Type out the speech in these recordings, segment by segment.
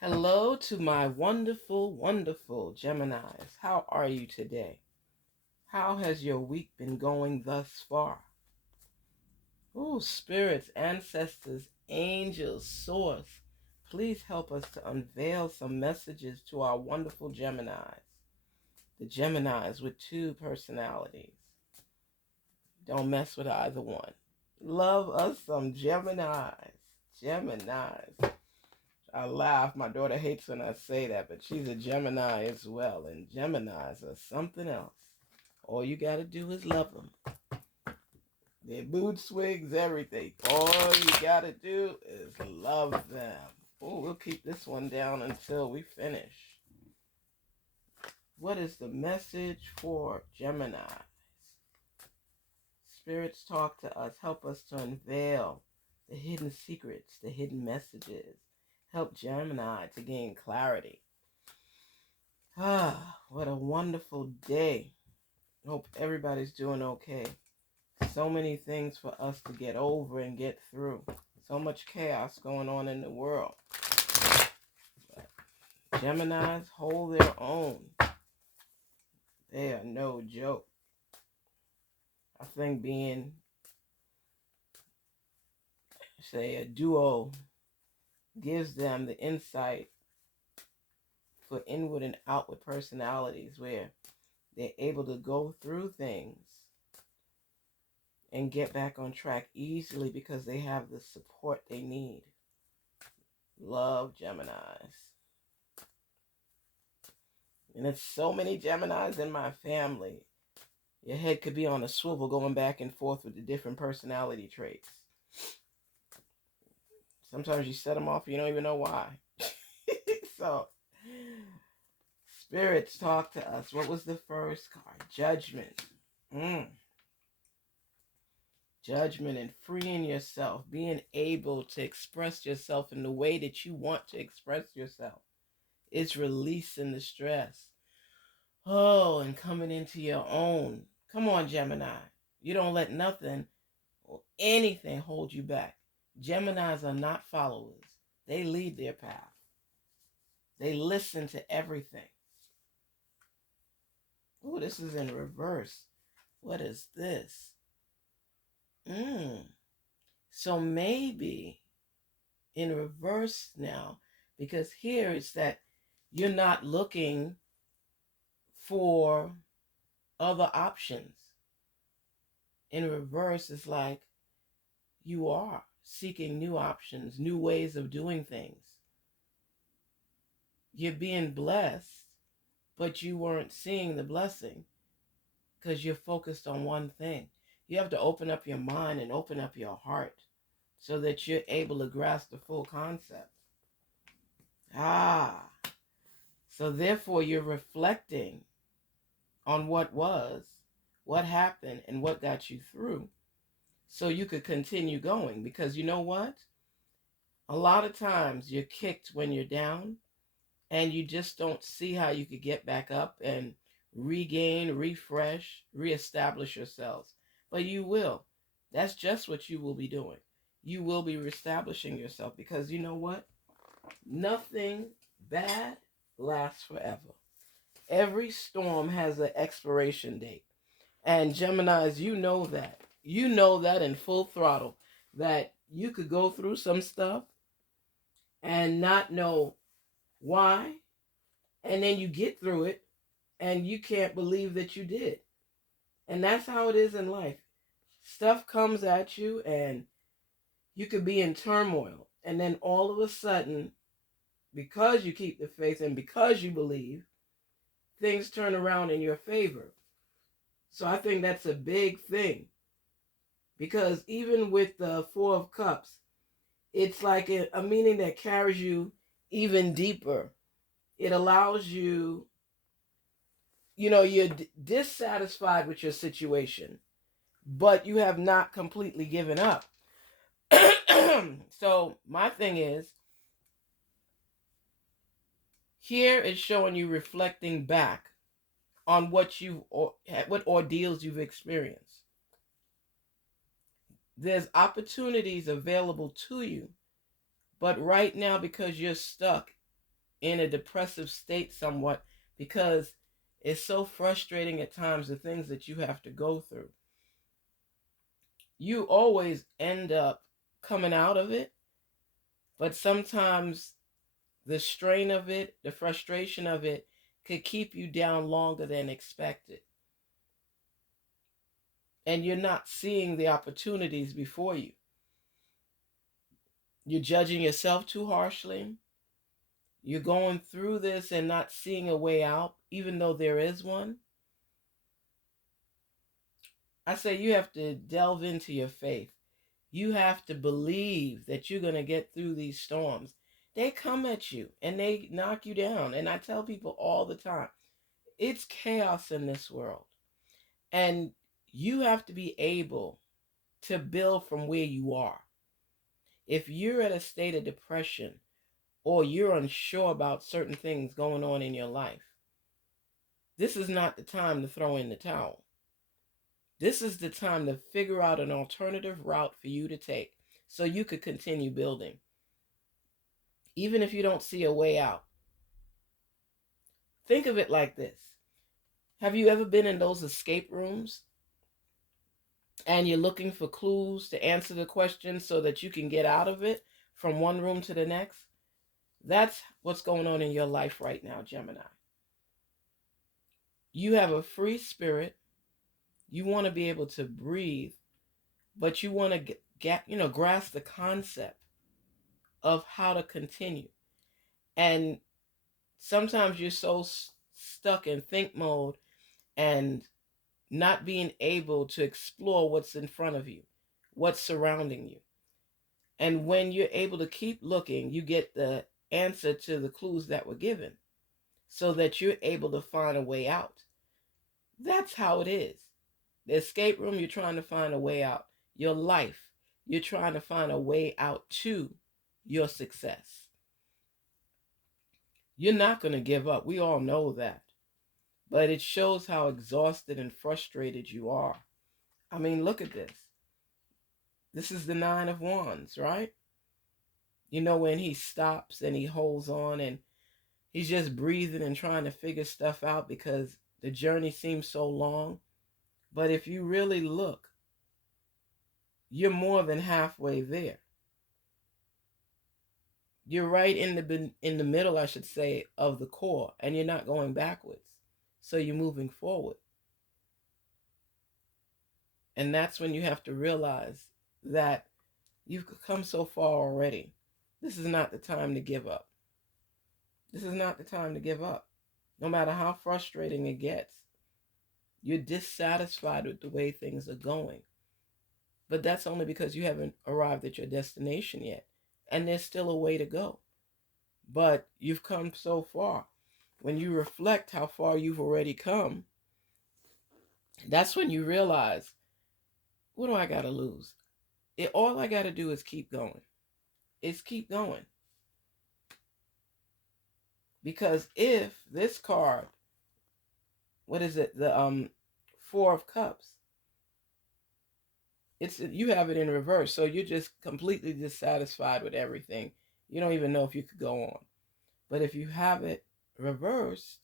Hello to my wonderful, wonderful Geminis. How are you today? How has your week been going thus far? Oh, spirits, ancestors, angels, source, please help us to unveil some messages to our wonderful Geminis. The Geminis with two personalities. Don't mess with either one. Love us some Geminis. Geminis. I laugh. My daughter hates when I say that, but she's a Gemini as well. And Geminis are something else. All you got to do is love them. Their mood swings, everything. All you got to do is love them. Oh, we'll keep this one down until we finish. What is the message for Geminis? Spirits talk to us. Help us to unveil the hidden secrets, the hidden messages. Help Gemini to gain clarity. Ah, what a wonderful day. Hope everybody's doing okay. So many things for us to get over and get through. So much chaos going on in the world. But Geminis hold their own. They are no joke. I think being, say, a duo gives them the insight for inward and outward personalities where they're able to go through things and get back on track easily because they have the support they need. Love Geminis. And there's so many Geminis in my family. Your head could be on a swivel going back and forth with the different personality traits. Sometimes you set them off, you don't even know why. So, spirits talk to us. What was the first card? Judgment. Judgment and freeing yourself, being able to express yourself in the way that you want to express yourself. It's releasing the stress. Oh, and coming into your own. Come on, Gemini. You don't let nothing or anything hold you back. Geminis are not followers. They lead their path. They listen to everything. Oh, this is in reverse. What is this? So maybe in reverse now, because here it's that you're not looking for other options. In reverse, it's like you are seeking new options, new ways of doing things. You're being blessed, but you weren't seeing the blessing because you're focused on one thing. You have to open up your mind and open up your heart so that you're able to grasp the full concept. So therefore you're reflecting on what was, what happened, and what got you through so you could continue going. Because you know what? A lot of times you're kicked when you're down and you just don't see how you could get back up and regain, refresh, reestablish yourselves. But you will. That's just what you will be doing. You will be reestablishing yourself because you know what? Nothing bad lasts forever. Every storm has an expiration date. And Geminis, you know that. You know that in full throttle. That you could go through some stuff and not know why. And then you get through it and you can't believe that you did. And that's how it is in life. Stuff comes at you and you could be in turmoil. And then all of a sudden, because you keep the faith and because you believe, things turn around in your favor. So I think that's a big thing. Because even with the Four of Cups, it's like a meaning that carries you even deeper. It allows you, you're dissatisfied with your situation, but you have not completely given up. So my thing is, here it's showing you reflecting back on what ordeals you've experienced. There's opportunities available to you, but right now because you're stuck in a depressive state somewhat, because it's so frustrating at times, the things that you have to go through. You always end up coming out of it, but sometimes the strain of it, the frustration of it, could keep you down longer than expected. And you're not seeing the opportunities before you. You're judging yourself too harshly. You're going through this and not seeing a way out, even though there is one. I say you have to delve into your faith. You have to believe that you're going to get through these storms. They come at you and they knock you down. And I tell people all the time, it's chaos in this world. And you have to be able to build from where you are. If you're at a state of depression or you're unsure about certain things going on in your life, this is not the time to throw in the towel. This is the time to figure out an alternative route for you to take so you could continue building. Even if you don't see a way out. Think of it like this. Have you ever been in those escape rooms and you're looking for clues to answer the question so that you can get out of it from one room to the next? That's what's going on in your life right now, Gemini. You have a free spirit. You want to be able to breathe, but you want to grasp the concept of how to continue. And sometimes you're so stuck in think mode and not being able to explore what's in front of you, what's surrounding you. And when you're able to keep looking, you get the answer to the clues that were given so that you're able to find a way out. That's how it is. The escape room, you're trying to find a way out. Your life, you're trying to find a way out to your success. You're not going to give up. We all know that. But it shows how exhausted and frustrated you are. I mean, look at this. This is the Nine of Wands, right? You know, when he stops and he holds on and he's just breathing and trying to figure stuff out because the journey seems so long. But if you really look, you're more than halfway there. You're right in the middle, I should say, of the core, and you're not going backwards. So you're moving forward. And that's when you have to realize that you've come so far already. This is not the time to give up. This is not the time to give up. No matter how frustrating it gets, you're dissatisfied with the way things are going. But that's only because you haven't arrived at your destination yet. And there's still a way to go. But you've come so far. When you reflect how far you've already come, that's when you realize, what do I got to lose? All I got to do is keep going. It's keep going. Because if this card, what is it? The Four of Cups. You have it in reverse, so you're just completely dissatisfied with everything. You don't even know if you could go on. But if you have it reversed,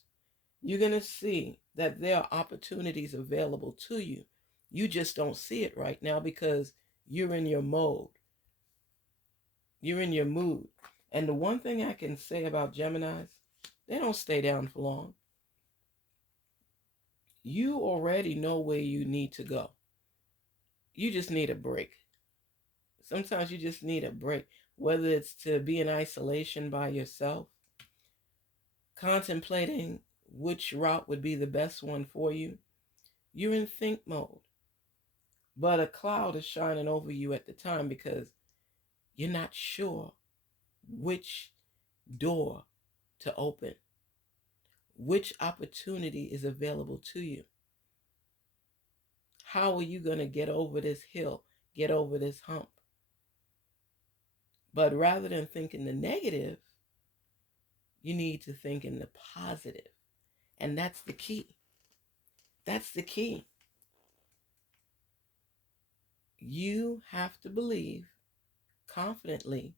you're going to see that there are opportunities available to you. You just don't see it right now because you're in your mode. You're in your mood. And the one thing I can say about Geminis, they don't stay down for long. You already know where you need to go. You just need a break. Sometimes you just need a break, whether it's to be in isolation by yourself, contemplating which route would be the best one for you. You're in think mode. But a cloud is shining over you at the time because you're not sure which door to open, which opportunity is available to you. How are you going to get over this hill, get over this hump? But rather than thinking the negative, you need to think in the positive. And that's the key. That's the key. You have to believe confidently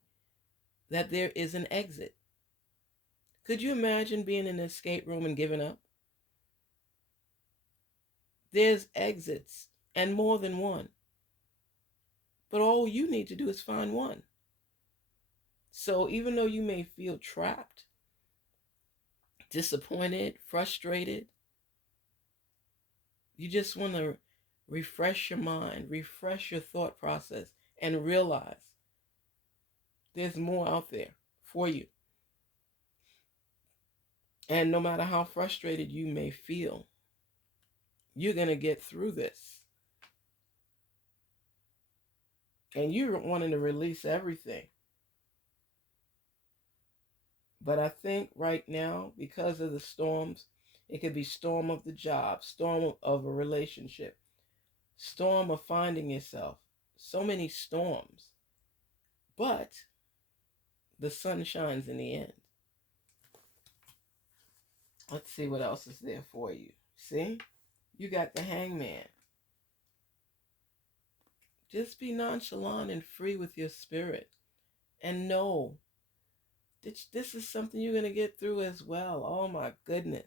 that there is an exit. Could you imagine being in an escape room and giving up? There's exits and more than one. But all you need to do is find one. So even though you may feel trapped, disappointed, frustrated, you just want to refresh your mind, refresh your thought process, and realize there's more out there for you. And no matter how frustrated you may feel, you're going to get through this. And you're wanting to release everything. But I think right now, because of the storms, it could be storm of the job, storm of a relationship, storm of finding yourself. So many storms. But the sun shines in the end. Let's see what else is there for you. See? You got the Hangman. Just be nonchalant and free with your spirit. And know this is something you're going to get through as well. Oh my goodness.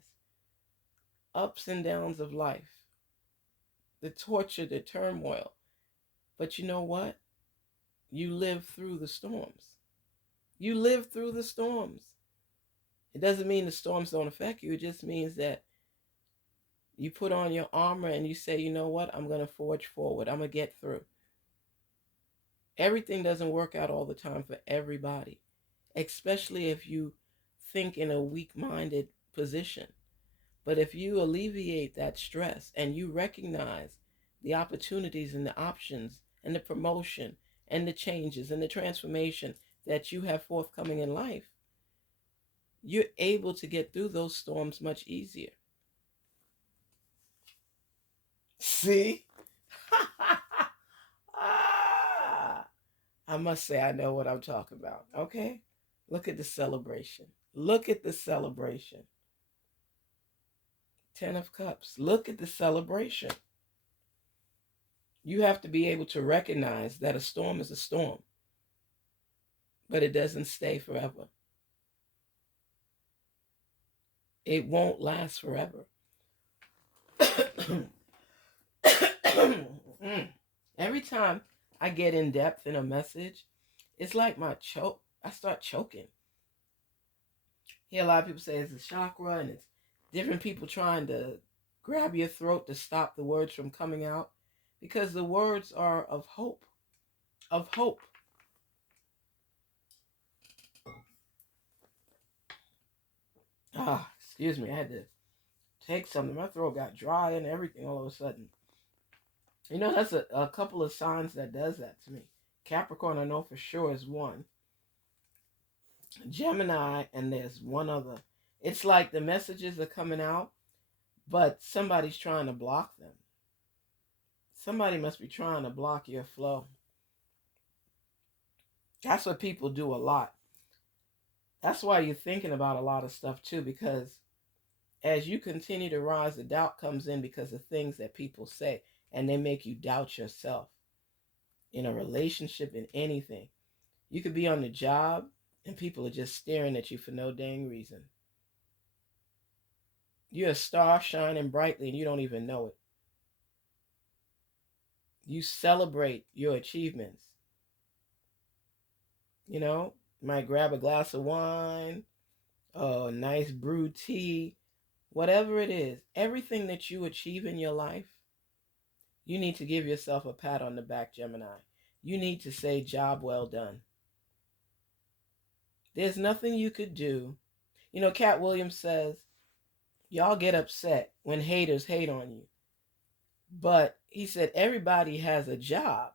Ups and downs of life. The torture, the turmoil. But you know what? You live through the storms. You live through the storms. It doesn't mean the storms don't affect you. It just means that you put on your armor and you say, you know what? I'm going to forge forward. I'm going to get through. Everything doesn't work out all the time for everybody, especially if you think in a weak-minded position. But if you alleviate that stress and you recognize the opportunities and the options and the promotion and the changes and the transformation that you have forthcoming in life, you're able to get through those storms much easier. See? I must say I know what I'm talking about. Okay? Look at the celebration. Look at the celebration. 10 of Cups. Look at the celebration. You have to be able to recognize that a storm is a storm, but it doesn't stay forever. It won't last forever. Every time I get in depth in a message, it's like I start choking. Hear a lot of people say it's a chakra and it's different people trying to grab your throat to stop the words from coming out, because the words are of hope. Of hope. Excuse me, I had to take something. My throat got dry and everything all of a sudden. You know, that's a couple of signs that does that to me. Capricorn, I know for sure, is one. Gemini, and there's one other. It's like the messages are coming out, but somebody's trying to block them. Somebody must be trying to block your flow. That's what people do a lot. That's why you're thinking about a lot of stuff too, because as you continue to rise, the doubt comes in because of things that people say, and they make you doubt yourself. In a relationship, in anything. You could be on the job and people are just staring at you for no dang reason. You're a star shining brightly and you don't even know it. You celebrate your achievements. You know, you might grab a glass of wine, a nice brewed tea, whatever it is. Everything that you achieve in your life, you need to give yourself a pat on the back, Gemini. You need to say, job well done. There's nothing you could do. You know, Cat Williams says, y'all get upset when haters hate on you. But he said everybody has a job.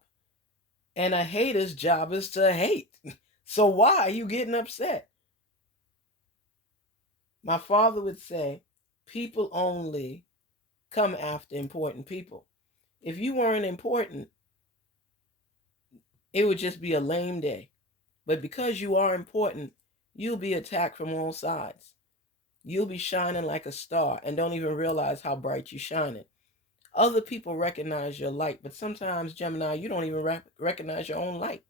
And a hater's job is to hate. So why are you getting upset? My father would say, people only come after important people. If you weren't important, it would just be a lame day. But because you are important, you'll be attacked from all sides. You'll be shining like a star and don't even realize how bright you're shining. Other people recognize your light, but sometimes, Gemini, you don't even recognize your own light.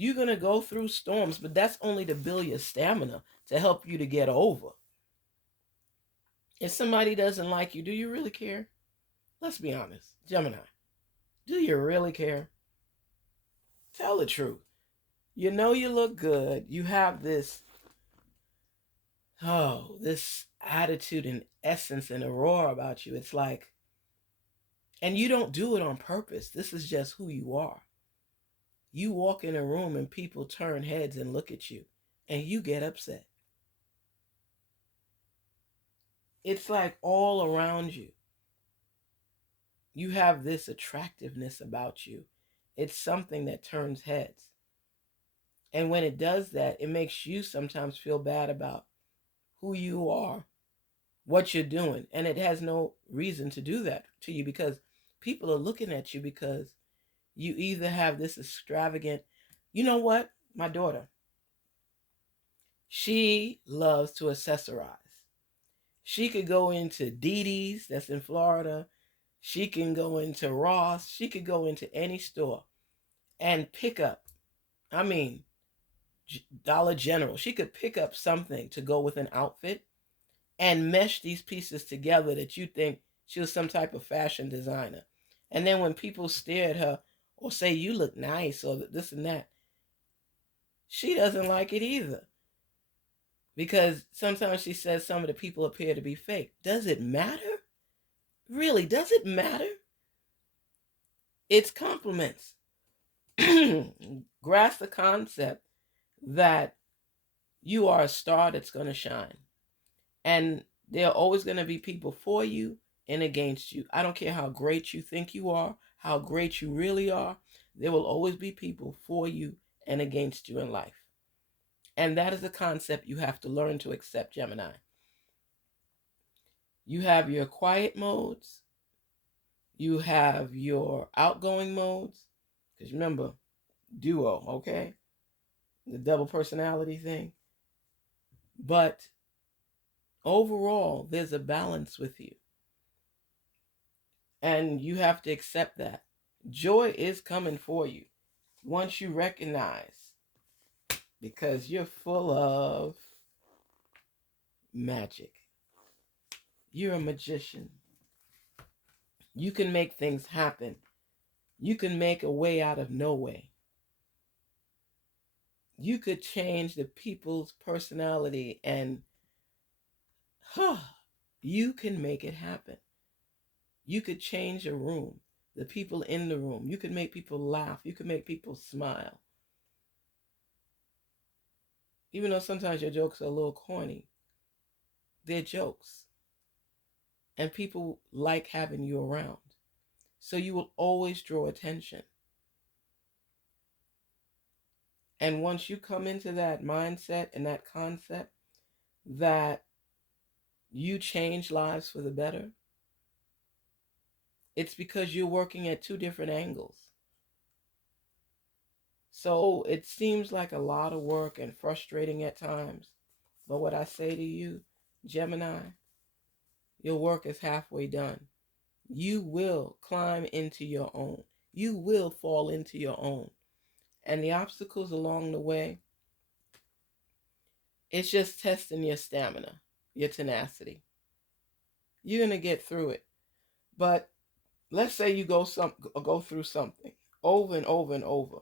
You're going to go through storms, but that's only to build your stamina to help you to get over. If somebody doesn't like you, do you really care? Let's be honest, Gemini. Do you really care? Tell the truth. You know you look good. You have this attitude and essence and aurora about you. It's like, and you don't do it on purpose. This is just who you are. You walk in a room and people turn heads and look at you, and you get upset. It's like all around you. You have this attractiveness about you. It's something that turns heads. And when it does that, it makes you sometimes feel bad about who you are, what you're doing. And it has no reason to do that to you because people are looking at you because you either have this extravagant, you know what? My daughter, she loves to accessorize. She could go into Didi's, that's in Florida. She can go into Ross. She could go into any store and pick up, I mean, Dollar General. She could pick up something to go with an outfit and mesh these pieces together that you think she was some type of fashion designer. And then when people stare at her or say, you look nice or this and that, she doesn't like it either. Because sometimes she says some of the people appear to be fake. Does it matter? Really, does it matter? It's compliments. Grasp the concept that you are a star that's going to shine. And there are always going to be people for you and against you. I don't care how great you think you are, how great you really are. There will always be people for you and against you in life. And that is a concept you have to learn to accept, Gemini. You have your quiet modes. You have your outgoing modes. Because remember, duo, okay? The double personality thing. But overall, there's a balance with you. And you have to accept that. Joy is coming for you once you recognize, because you're full of magic. You're a magician. You can make things happen. You can make a way out of no way. You could change the people's personality and you can make it happen. You could change a room, the people in the room. You could make people laugh. You could make people smile. Even though sometimes your jokes are a little corny, they're jokes. And people like having you around. So you will always draw attention. And once you come into that mindset and that concept that you change lives for the better, it's because you're working at two different angles. So it seems like a lot of work and frustrating at times. But what I say to you, Gemini, your work is halfway done. You will climb into your own. You will fall into your own. And the obstacles along the way, it's just testing your stamina, your tenacity. You're going to get through it. But let's say you go through something over and over and over.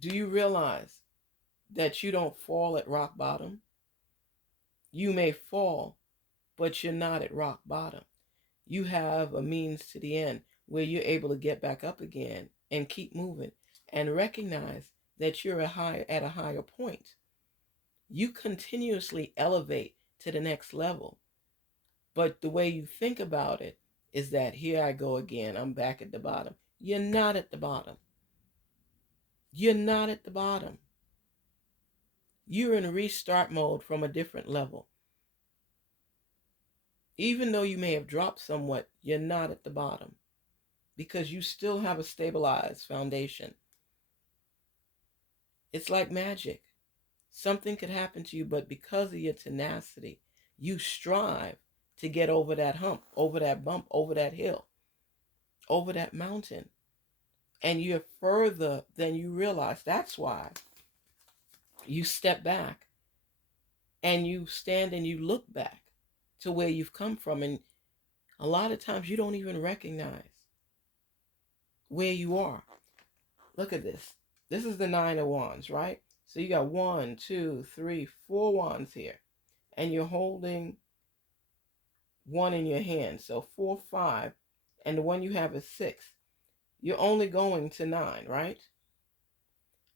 Do you realize that you don't fall at rock bottom? You may fall, but you're not at rock bottom. You have a means to the end where you're able to get back up again and keep moving and recognize that you're at a higher point. You continuously elevate to the next level. But the way you think about it is that here I go again. I'm back at the bottom. You're not at the bottom. You're not at the bottom. You're in restart mode from a different level. Even though you may have dropped somewhat, you're not at the bottom because you still have a stabilized foundation. It's like magic. Something could happen to you, but because of your tenacity, you strive to get over that hump, over that bump, over that hill, over that mountain. and you're further than you realize. That's why you step back and you stand and you look back to where you've come from. And a lot of times you don't even recognize where you are. Look at this. This is the 9 of Wands, right? So you got 1, 2, 3, 4 wands here. And you're holding one in your hand. So 4, 5. And the one you have is 6. You're only going to 9, right?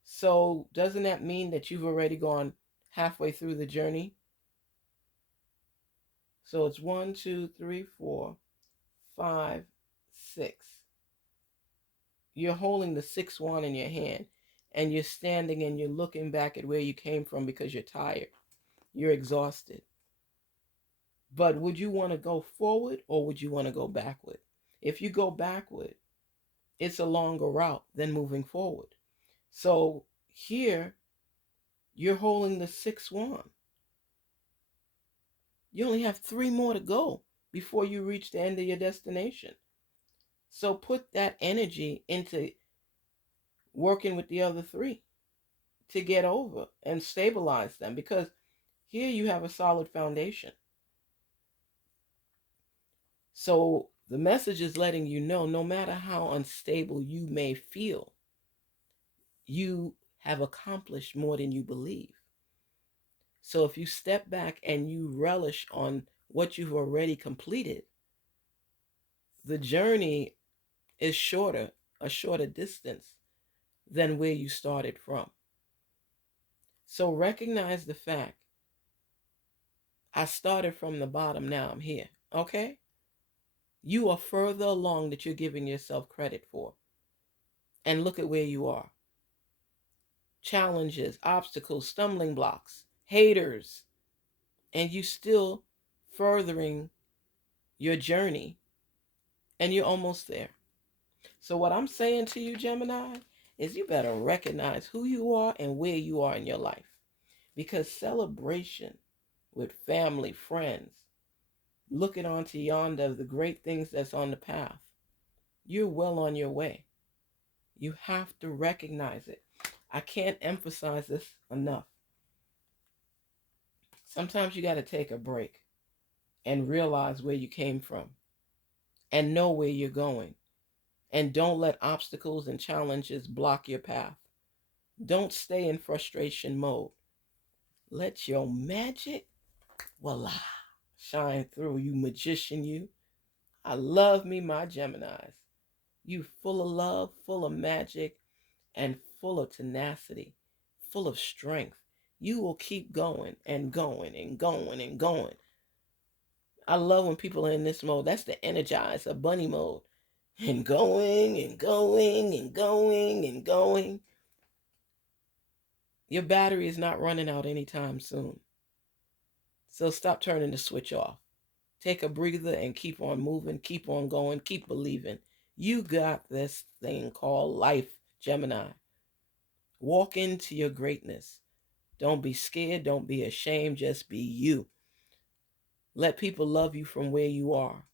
So doesn't that mean that you've already gone halfway through the journey? So it's 1, 2, 3, 4, 5, 6. You're holding the 6th wand in your hand, and you're standing and you're looking back at where you came from because you're tired. You're exhausted. But would you want to go forward or would you want to go backward? If you go backward, it's a longer route than moving forward. So here, you're holding the 6th wand. You only have 3 more to go before you reach the end of your destination. So put that energy into working with the other 3 to get over and stabilize them, because here you have a solid foundation. So the message is letting you know, no matter how unstable you may feel, you have accomplished more than you believe. So if you step back and you relish on what you've already completed, the journey is shorter, a shorter distance than where you started from. So recognize the fact, I started from the bottom, now I'm here. Okay? You are further along that you're giving yourself credit for. And look at where you are. Challenges, obstacles, stumbling blocks, haters, and you still furthering your journey, and you're almost there. So what I'm saying to you, Gemini, is you better recognize who you are and where you are in your life. Because celebration with family, friends, looking onto yonder of the great things that's on the path, you're well on your way. You have to recognize it. I can't emphasize this enough. Sometimes you got to take a break and realize where you came from and know where you're going. And don't let obstacles and challenges block your path. Don't stay in frustration mode. Let your magic, voila, shine through, you magician, you. I love me my Geminis. You full of love, full of magic, and full of tenacity, full of strength. You will keep going and going and going and going. I love when people are in this mode. That's the energizer bunny mode. And going and going and going and going. Your battery is not running out anytime soon. So stop turning the switch off. Take a breather and keep on moving, keep on going, keep believing. You got this thing called life, Gemini. Walk into your greatness. Don't be scared, don't be ashamed, just be you. Let people love you from where you are.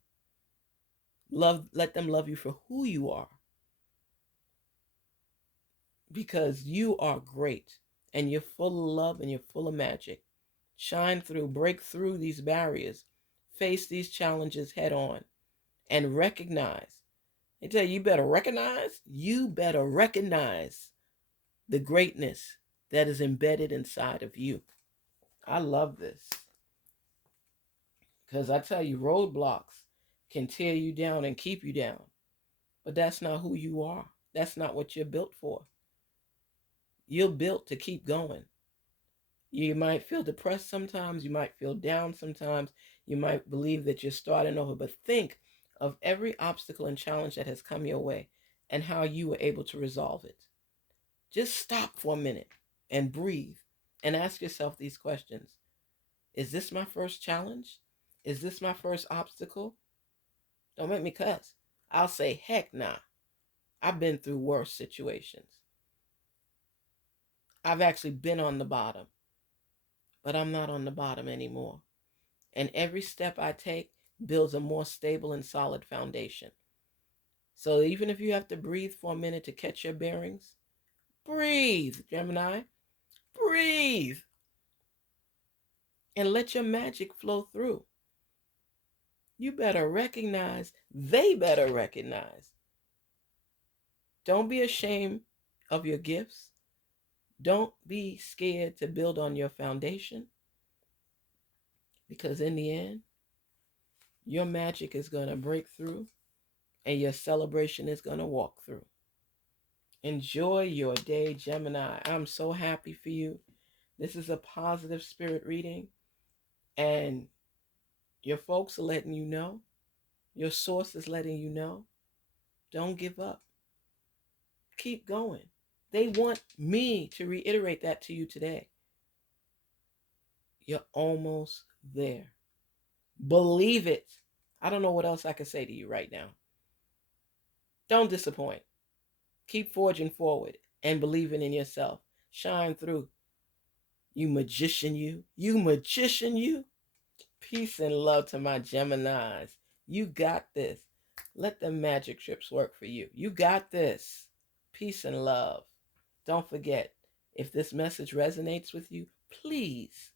Let them love you for who you are. Because you are great and you're full of love and you're full of magic. Shine through, break through these barriers, face these challenges head on, and recognize. They tell you, you better recognize the greatness that is embedded inside of you. I love this. Because I tell you, roadblocks can tear you down and keep you down. But that's not who you are. That's not what you're built for. You're built to keep going. You might feel depressed sometimes. You might feel down sometimes. You might believe that you're starting over. But think of every obstacle and challenge that has come your way and how you were able to resolve it. Just stop for a minute and breathe and ask yourself these questions. Is this my first challenge? Is this my first obstacle? Don't make me cuss. I'll say, heck nah. I've been through worse situations. I've actually been on the bottom, but I'm not on the bottom anymore. And every step I take builds a more stable and solid foundation. So even if you have to breathe for a minute to catch your bearings, breathe, Gemini. Breathe. And let your magic flow through. You better recognize, they better recognize. Don't be ashamed of your gifts. Don't be scared to build on your foundation, because in the end, your magic is going to break through and your celebration is going to walk through. Enjoy your day, Gemini. I'm so happy for you. This is a positive spirit reading, and your folks are letting you know, your source is letting you know, don't give up. Keep going. They want me to reiterate that to you today. You're almost there. Believe it. I don't know what else I can say to you right now. Don't disappoint. Keep forging forward and believing in yourself. Shine through. You magician, you. You magician, you. Peace and love to my Geminis. You got this. Let the magic trips work for you. You got this. Peace and love. Don't forget, if this message resonates with you, please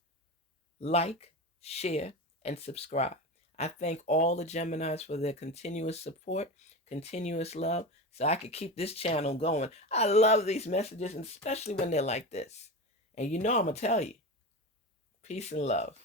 like, share, and subscribe. I thank all the Geminis for their continuous support, continuous love, so I can keep this channel going. I love these messages, and especially when they're like this. And you know I'm going to tell you. Peace and love.